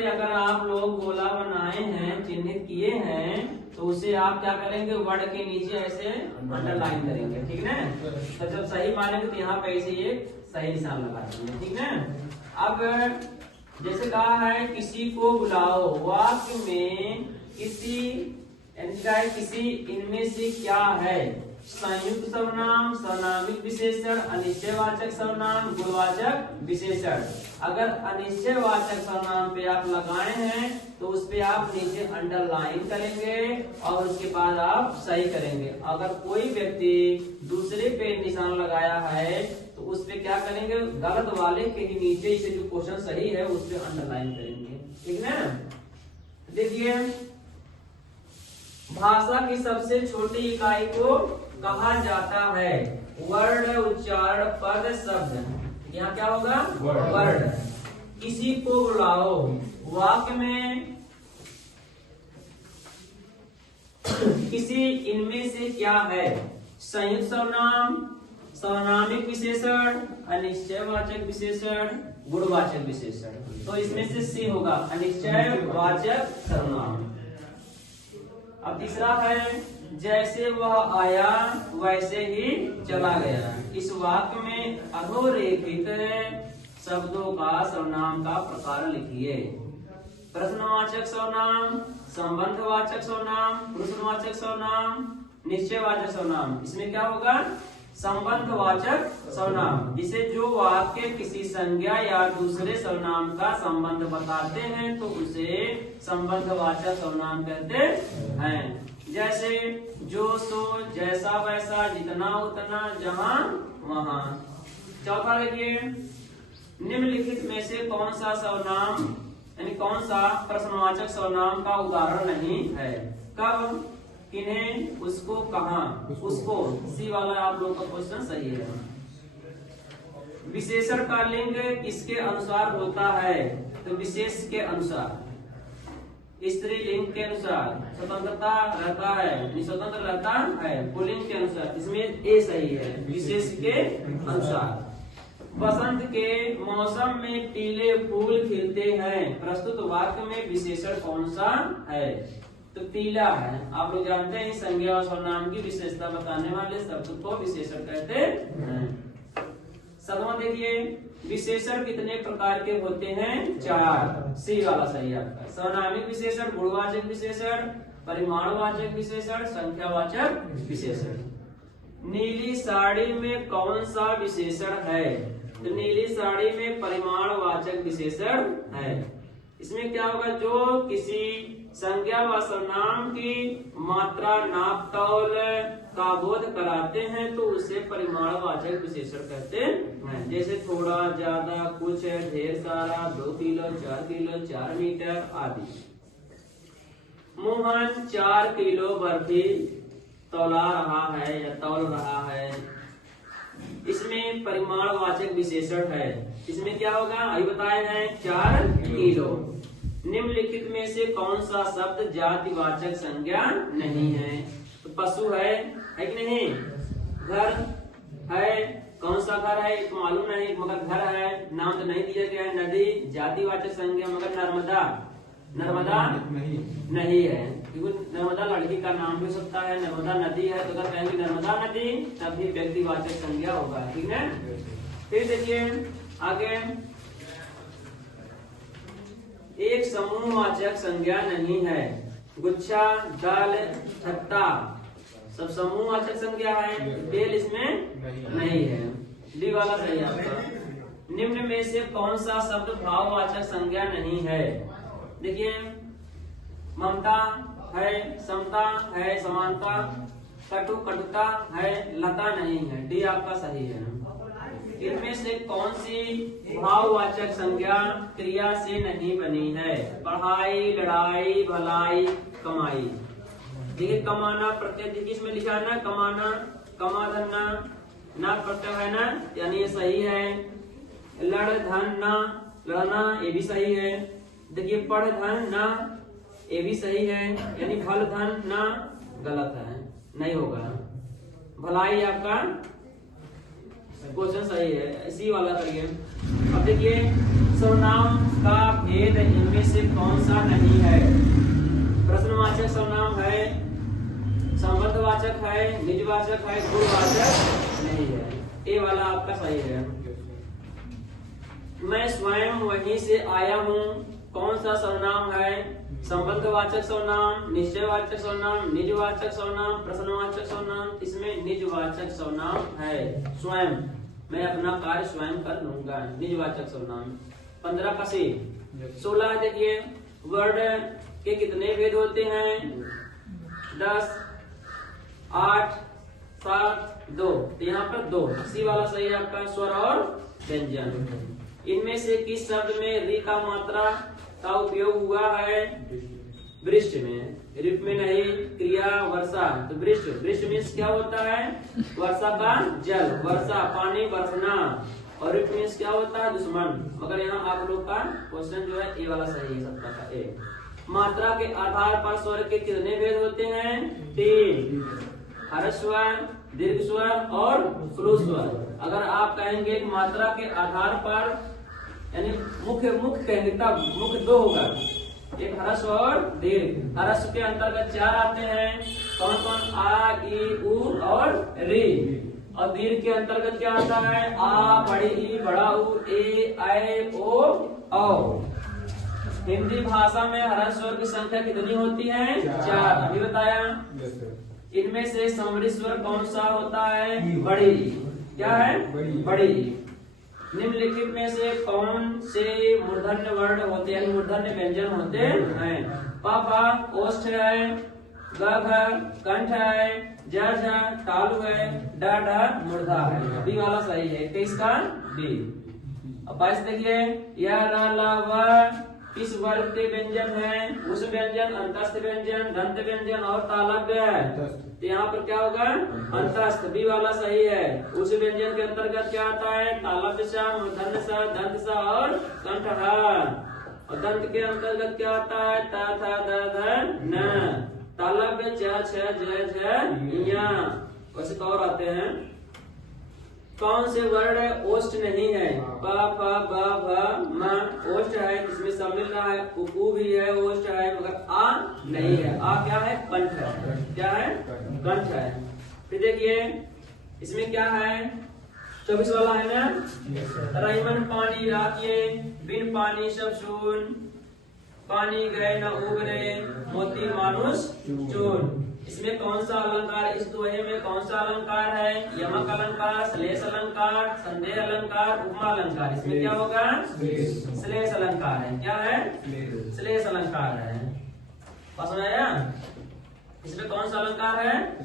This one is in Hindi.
पे अगर आप लोग गोला बनाए हैं, चिन्हित किए हैं, तो उसे आप क्या करेंगे, वर्ड के नीचे ऐसे अंडरलाइन करेंगे, ठीक ना। तो जब सही मानेंगे तो यहाँ पे ऐसे ये सही निशान लगा देंगे, ठीक ना। अब जैसे कहा है किसी को बुलाओ, वाक्य में किसी इनमें से क्या है, संयुक्त सर्वनाम, सर्वनामिक विशेषण, अनिश्चयवाचक सर्वनाम, गुणवाचक विशेषण। अगर अनिश्चयवाचक सर्वनाम पे आप लगाए हैं तो उस पे आप नीचे अंडरलाइन करेंगे और उसके बाद आप सही करेंगे। अगर कोई व्यक्ति दूसरे पे निशान लगाया है तो उस पे क्या करेंगे, गलत वाले के ही नीचे इसे जो क्वेश्चन सही है उस पे अंडरलाइन करेंगे, ठीक ना। देखिए, भाषा की सबसे छोटी इकाई को कहा जाता है वर्ण, उच्चारण, पद, शब्द। यहाँ क्या होगा, वर्ण। किसी को बुलाओ, वाक्य में किसी इनमें से क्या है, संयुक्त सर्वनाम, सर्वनामिक विशेषण, अनिश्चयवाचक विशेषण, गुणवाचक विशेषण। तो इसमें से सी होगा अनिश्चयवाचक सर्वनाम। अब तीसरा है जैसे वह आया वैसे ही चला गया। इस वाक्य में अधोरेखित शब्दों का सर्वनाम का प्रकार लिखिए। प्रश्नवाचक सर्वनाम, संबंधवाचक सर्वनाम, पुरुषवाचक सर्वनाम, निश्चयवाचक सर्वनाम। इसमें क्या होगा, संबंधवाचक सर्वनाम, जिसे जो वाक्य किसी संज्ञा या दूसरे सर्वनाम का संबंध बताते हैं तो उसे संबंधवाचक सर्वनाम कहते हैं। जैसे जो सो, जैसा वैसा, जितना उतना, जहां वहां। चौथा देखिए, निम्नलिखित में से कौन सा सर्वनाम यानी कौन सा प्रश्नवाचक सर्वनाम का उदाहरण नहीं है। कब, किन्हें, उसको, कहां, उसको। सी वाला आप लोग का क्वेश्चन सही है। विशेषण का लिंग किसके अनुसार होता है, तो विशेष के अनुसार, स्त्रीलिंग के अनुसार स्वतंत्रता रहता है, स्वतंत्र रहता है, पुल्लिंग के अनुसार। इसमें ए सही है, विशेष के अनुसार। बसंत के मौसम में पीले फूल खिलते हैं। प्रस्तुत वाक्य में विशेषण कौन सा है, तो पीला है। आप लोग जानते हैं संज्ञा और सर्वनाम की विशेषता बताने वाले शब्द को विशेषण कहते हैं। सदमा देखिए, विशेषण कितने प्रकार के होते हैं, 4। सी वाला सही आपका। सर्वनामिक विशेषण, गुणवाचक विशेषण, परिमाणवाचक विशेषण, संख्यावाचक विशेषण। नीली साड़ी में कौन सा विशेषण है, तो नीली साड़ी में परिमाणवाचक विशेषण है। इसमें क्या होगा, जो किसी संज्ञा व सर्वनाम की मात्रा, नाप, तौल का बोध कराते हैं तो उसे परिमाणवाचक विशेषण कहते हैं। जैसे थोड़ा, ज्यादा, कुछ, ढेर सारा, 2 किलो, 4 किलो, 4 मीटर आदि। मोहन 4 किलो बर्फी तौला रहा है या तौल रहा है। इसमें परिमाणवाचक विशेषण है। इसमें क्या होगा, अभी बताए हैं 4 किलो। निम्नलिखित में से कौन सा शब्द जातिवाचक संज्ञा नहीं है, तो पशु है कि नहीं, घर है, कौन सा घर है तो मालूम नहीं मगर घर है, नाम तो नहीं दिया गया है। नदी जातिवाचक संज्ञा मगर नर्मदा, नर्मदा नहीं है, क्योंकि नर्मदा लड़की का नाम भी हो सकता है। नर्मदा नदी है तो अगर कहेंगे नर्मदा नदी तब भी व्यक्तिवाचक संज्ञा होगा, ठीक है। फिर देखिए आगे, एक समूहवाचक संज्ञा नहीं है। गुच्छा, दल, छत्ता सब समूहवाचक संज्ञा है। बेल इसमें नहीं है। डी वाला सही है आपका। निम्न में से कौन सा शब्द भाववाचक संज्ञा नहीं है, देखिए ममता है, समता है, समानता, कटु, कटुता है, लता नहीं है। डी आपका सही है। इनमें से कौन सी भाववाचक संज्ञा क्रिया से नहीं बनी है, पढ़ाई, लड़ाई, भलाई, कमाई। देखिए कमाना प्रत्यय देखिए इसमें लिखा है ना, कमाना, कमा धनना, ना प्रत्यय है ना, यानी ये सही है। लड़ धन ना, लड़ना ये भी सही है। देखिए पढ़ धन ना, ये भी सही है, यानी भल धन ना गलत है, नहीं होगा। भलाई आपका क्वेश्चन सही है, इसी वाला करिए। अब देखिए सर्वनाम का भेद इनमें से कौन सा नहीं है? प्रश्नवाचक सर्वनाम है, संबंधवाचक है, निजवाचक है, गुणवाचक नहीं है। ये वाला आपका सही है। मैं स्वयं वहीं से आया हूँ, कौन सा सर्वनाम है? संबंधवाचक सर्वनाम, निश्चयवाचक सर्वनाम, निजवाचक सर्वनाम, प्रश्नवाचक सर्वनाम। इसमें निजवाचक सर्वनाम है। स्वयं, मैं अपना कार्य स्वयं कर लूंगा, निजवाचक सर्वनाम। 15 का सी। 16 देखिए, वर्ड के कितने भेद होते हैं? 10, 8, 7, 2। यहाँ पर 2। सी वाला सही है आपका, स्वर और व्यंजन। इनमें से किस शब्द में री का मात्रा का उपयोग हुआ है? वृष्टि में, ऋतु में नहीं। क्रिया वर्षा, तो वृष्टि, वृष्टि मीन्स क्या होता है? वर्षा का जल, वर्षा पानी बरसना। और ऋतु मीन्स क्या होता है? दुश्मन। मगर यहाँ आप लोग का क्वेश्चन जो है ये वाला सही है, 17 का ए। मात्रा के आधार पर स्वर के कितने भेद होते हैं? 3। हर्ष स्वर, दीर्घ स्वर और फ्लू स्वर। अगर आप कहेंगे मात्रा के आधार पर, यानी मुख्य कहेंगे तब मुख्य 2 होगा, एक हर्ष और दीर्घ। हर्ष के अंतर्गत 4 आते हैं, कौन कौन? आ, ई, उ और री। और दीर्घ के अंतर्गत क्या आता है? आ, बड़ी ई, बड़ा उ, ए, ऐ, ओ, औ। हिंदी भाषा में हर्ष स्वर की संख्या कितनी होती है? 4। अभी बताया। इनमें से समरी स्वर कौन सा होता है? बड़ी। क्या है? बड़ी। निम्नलिखित में से कौन से मूर्धन्य वर्ण होते हैं, मूर्धन्य व्यंजन होते हैं? पापा ओष्ठ है, ग कंठ है, ज तालु है, ड मूर्धा है। बी वाला सही है। 23 का बी। अब 22 देखिए, यह व किस वर्ग के व्यंजन है? उस व्यंजन, अंतस्थ व्यंजन, दंत व्यंजन और तालव्य है। तो यहाँ पर क्या होगा? अंतस्थ। बी वाला सही है। उस व्यंजन के अंतर्गत क्या आता है? तालव्य सा, मूर्धन्य सा, दंत सा और कंठ। और दंत के अंतर्गत क्या आता है? ता, था, द, ध, न। तालव्य च, छ, ज, झ, ञ। वैसे तो और आते हैं। कौन से वर्ण ओष्ठ नहीं है? प, फ, ब, भ, म ओष्ठ है, इसमें सब मिल रहा है। उ भी है, ओष्ठ है, मगर आ नहीं है। आ क्या है? कंठ है। क्या है? कंठ है। फिर देखिए इसमें क्या है? 24 वाला है ना। रहीमन पानी राखिए, बिन पानी सब सून, पानी गए न उगरे, मोती मानुष चून। इसमें कौन सा अलंकार, इस दोहे में कौन सा अलंकार है? यमक अलंकार, श्लेष अलंकार, संदेह अलंकार, उपमा अलंकार। इसमें क्या होगा? श्लेष अलंकार है। क्या है? श्लेष अलंकार है। समझ आया? इसमें कौन सा अलंकार है?